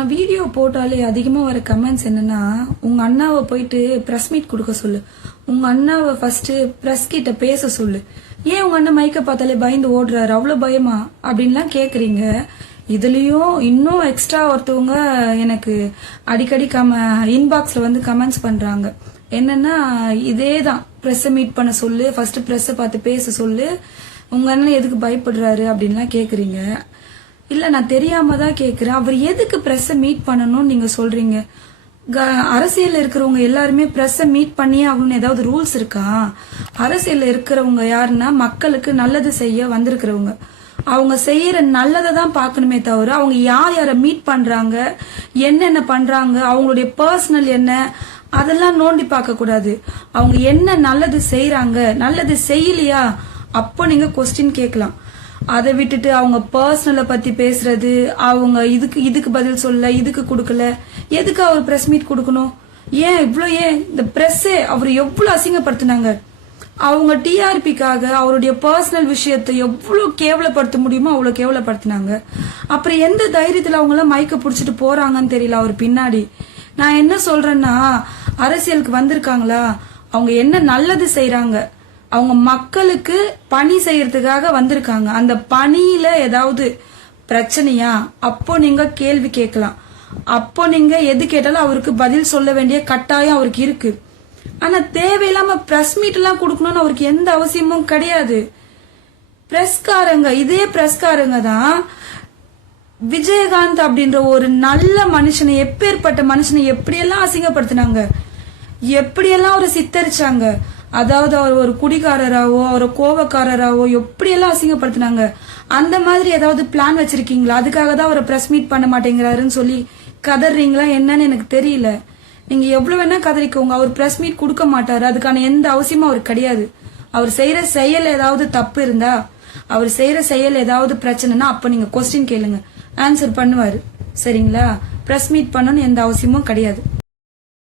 நான் வீடியோ போட்டாலே அதிகமாக வர கமெண்ட்ஸ் என்னன்னா, உங்க அண்ணாவை போயிட்டு ப்ரெஸ் மீட் கொடுக்க சொல்லு, உங்க அண்ணாவை ஃபர்ஸ்ட் ப்ரெஸ் கிட்ட பேச சொல்லு, ஏன் உங்க அண்ணன் மைக்க பார்த்தாலே பயந்து ஓடுறாரு, அவ்வளவு பயமா அப்படின்லாம் கேக்குறீங்க. இதுலயும் இன்னும் எக்ஸ்ட்ரா ஒருத்தவங்க எனக்கு அடிக்கடி இன்பாக்ஸ்ல வந்து கமெண்ட்ஸ் பண்றாங்க. என்னன்னா இதேதான், ப்ரெஸ் மீட் பண்ண சொல்லு, ஃபர்ஸ்ட் ப்ரெஸ் பார்த்து பேச சொல்லு, உங்க அண்ணன் எதுக்கு பயப்படுறாரு அப்படின்லாம் கேக்குறீங்க. இல்ல நான் தெரியாம தான் கேக்குறேன், அவர் எதுக்கு பிரஸ் மீட் பண்ணணும்னு நீங்க சொல்றீங்க? அரசியல்ல இருக்கிறவங்க எல்லாருமே பிரஸ் மீட் பண்ணியே ஆகணும்னு ஏதாவது ரூல்ஸ் இருக்கா? அரசியல்ல இருக்கிறவங்க யாருன்னா மக்களுக்கு நல்லது செய்ய வந்திருக்கிறவங்க. அவங்க செய்யற நல்லதை தான் பார்க்கணுமே தவிர அவங்க யார் யார மீட் பண்றாங்க, என்னென்ன பண்றாங்க, அவங்களுடைய பர்சனல் என்ன, அதெல்லாம் நோண்டி பார்க்க கூடாது. அவங்க என்ன நல்லது செய்யறாங்க, நல்லது செய்யலையா, அப்போ நீங்க கொஸ்டின் கேட்கலாம். அதை விட்டுட்டு அவங்க பர்சனலை பத்தி பேசுறது, அவங்க இதுக்கு பதில் சொல்ல, இதுக்கு கொடுக்கல, எதுக்கு அவர் பிரஸ் மீட் கொடுக்கணும்? ஏன் இந்த பிரஸ்ஸே அவர் எவ்வளவு அசிங்கப்படுத்தினாங்க. அவங்க டிஆர்பிக்காக அவருடைய பர்சனல் விஷயத்தை எவ்வளவு கேவலப்படுத்த முடியுமோ அவ்வளவு கேவலப்படுத்தினாங்க. அப்புறம் எந்த தைரியத்துல அவங்க எல்லாம் மைக்க புடிச்சிட்டு போறாங்கன்னு தெரியல அவர் பின்னாடி. நான் என்ன சொல்றேன்னா, அரசியலுக்கு வந்திருக்காங்களா, அவங்க என்ன நல்லது செய்யறாங்க, அவங்க மக்களுக்கு பணி செய்யறதுக்காக வந்திருக்காங்க. அந்த பணியில ஏதாவது பிரச்சனையா, அப்போ நீங்க கேள்வி கேட்கலாம். அப்போ நீங்க எது கேட்டாலும் அவருக்கு பதில் சொல்ல வேண்டிய கட்டாயம் அவருக்கு இருக்கு. ஆனா தேவையில்லாம பிரஸ் மீட் எல்லாம் கொடுக்கணும்னு அவருக்கு எந்த அவசியமும் கிடையாது. இதே பிரஸ்காரங்க தான் விஜயகாந்த் அப்படின்ற ஒரு நல்ல மனுஷனை, எப்பேற்பட்ட மனுஷனை எப்படியெல்லாம் அசிங்கப்படுத்தினாங்க, எப்படியெல்லாம் அவரை சித்தரிச்சாங்க. அதாவது அவர் ஒரு குடிகாரராவோ ஒரு கோபக்காரராவோ எப்படியெல்லாம் அசிங்கப்படுத்தினாங்க. அந்த மாதிரி ஏதாவது பிளான் வச்சிருக்கீங்களா? அதுக்காக தான் அவரை பிரஸ் மீட் பண்ண மாட்டேங்கிறாருன்னு சொல்லி கதறீங்களா என்னன்னு எனக்கு தெரியல. நீங்க எவ்வளவு வேணா கதறிக்கோங்க, அவர் பிரஸ் மீட் கொடுக்க மாட்டாரு, அதுக்கான எந்த அவசியமும் அவருக்கு கிடையாது. அவர் செய்யற செயல் ஏதாவது தப்பு இருந்தா, அவர் செய்யற செயல் ஏதாவது பிரச்சனைனா அப்ப நீங்க கொஸ்டின் கேளுங்க, ஆன்சர் பண்ணுவாரு. சரிங்களா? பிரஸ் மீட் பண்ணணும்னு எந்த அவசியமும் கிடையாது.